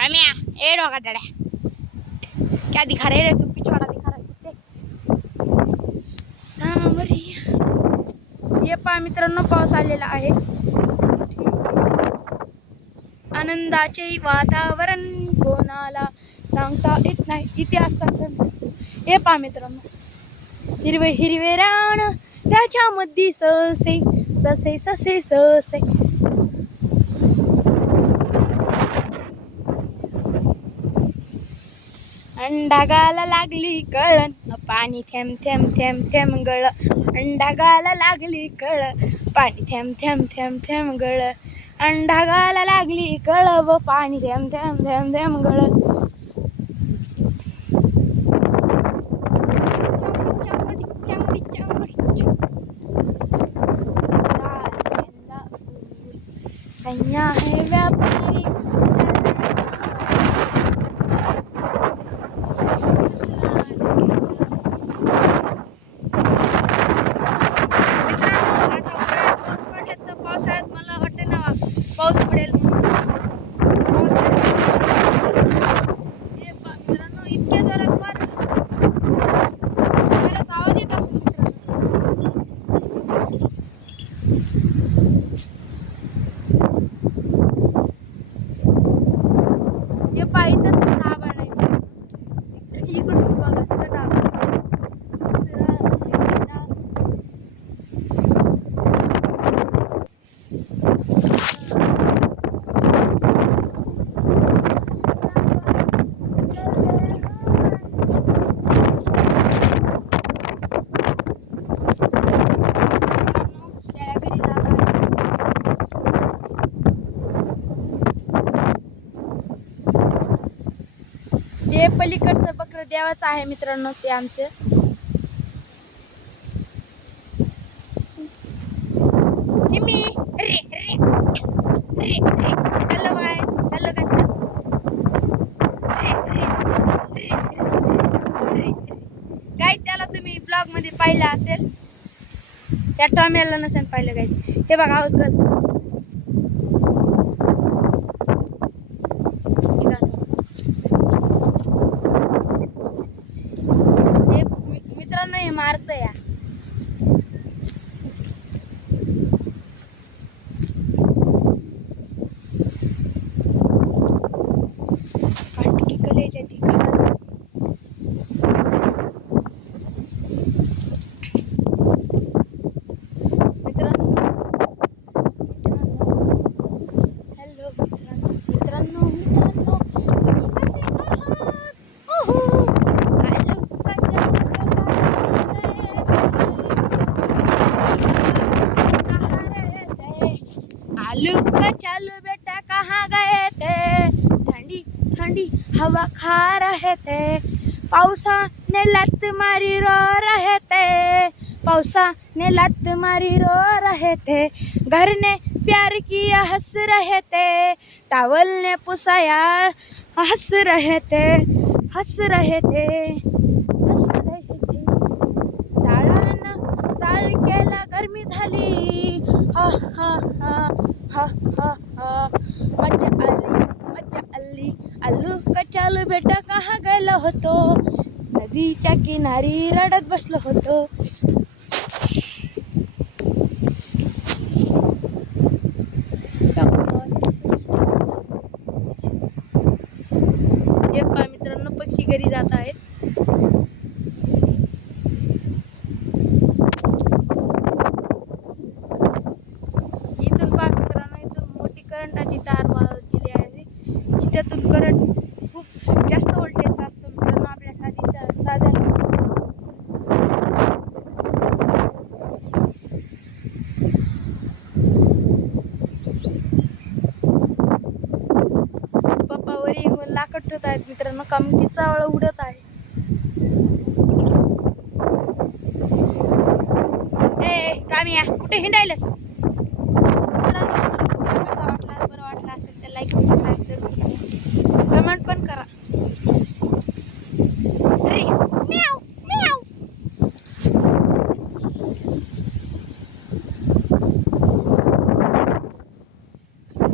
काम्या ए डोका डड्या क्या दिखा रहे रे तू पिछवाड़ा दिखा रहा कुत्ते सामरिया। ये पहा मित्रांनो पाऊस आलेला आहे, आनंदाचे वातावरण कोणाला सांगता येत नाही इथे असतात। हे पहा मित्रांनो हिरवे हिरवे रान त्याच्यामध्ये ससे ससे ससे ससे अंडागाला लागली कळण पाणी थेंब थेंब थेंब थेंब गळ अंडागाला लागली कळ पाणी थेंब थेंब थेंब थेंब गळ अंडागाला लागली कळ व पाणी थेंब थेंब थेंब थेंब गळ। सैया है व्यापारी पाऊस पडेल मित्रांनो इतक्या जोरात आवाज येत हे पाहिजे डाबा नाही इकडून बघायचं डाबा ते पलीकडचं बकरं देवाचं आहे मित्रांनो, ते आमचे जिमी रे रे रे रे हॅलो बाय हॅलो काय काय त्याला तुम्ही ब्लॉग मध्ये पाहिलं असेल, त्या टॉम्याला नसेल पाहिलं काय हे बघा आवाज करतो मित्रांनो हे मारत या काटकी कलेच्या दिखा आलू का चालू बेटा कहाँ गए थे, ठंडी ठंडी हवा खा रहे थे, पावसाने लत मारी रो रहे थे, पावसाने लत मारी रो रहे थे, घर ने प्यार किया हंस रहे थे, टावल ने पुसाया हंस रहे थे हंस रहे थे हंस रहे थे, झाडांना चाळ केला गरमी झाली हा हा हा हा हा हा मज्जा आली आलू का चालू बेटा कहाँ गेलो होतो, नदीच्या किनारी रडत बसलो होतो। हे पहा मित्रांनो पक्षी घरी जात आहेत। इथून पहा मित्रांनो इथून मोठी करंटाची तार गेली आहे, त्यातून करंट खूप जास्त व्होल्टेजचा असतो मित्रांनो, आपल्या साध्या पप्पावर लाकड ठेवत आहेत मित्रांनो, कमटी चावळ उडत आहे। ए काम्या कुठे हिंडायलास?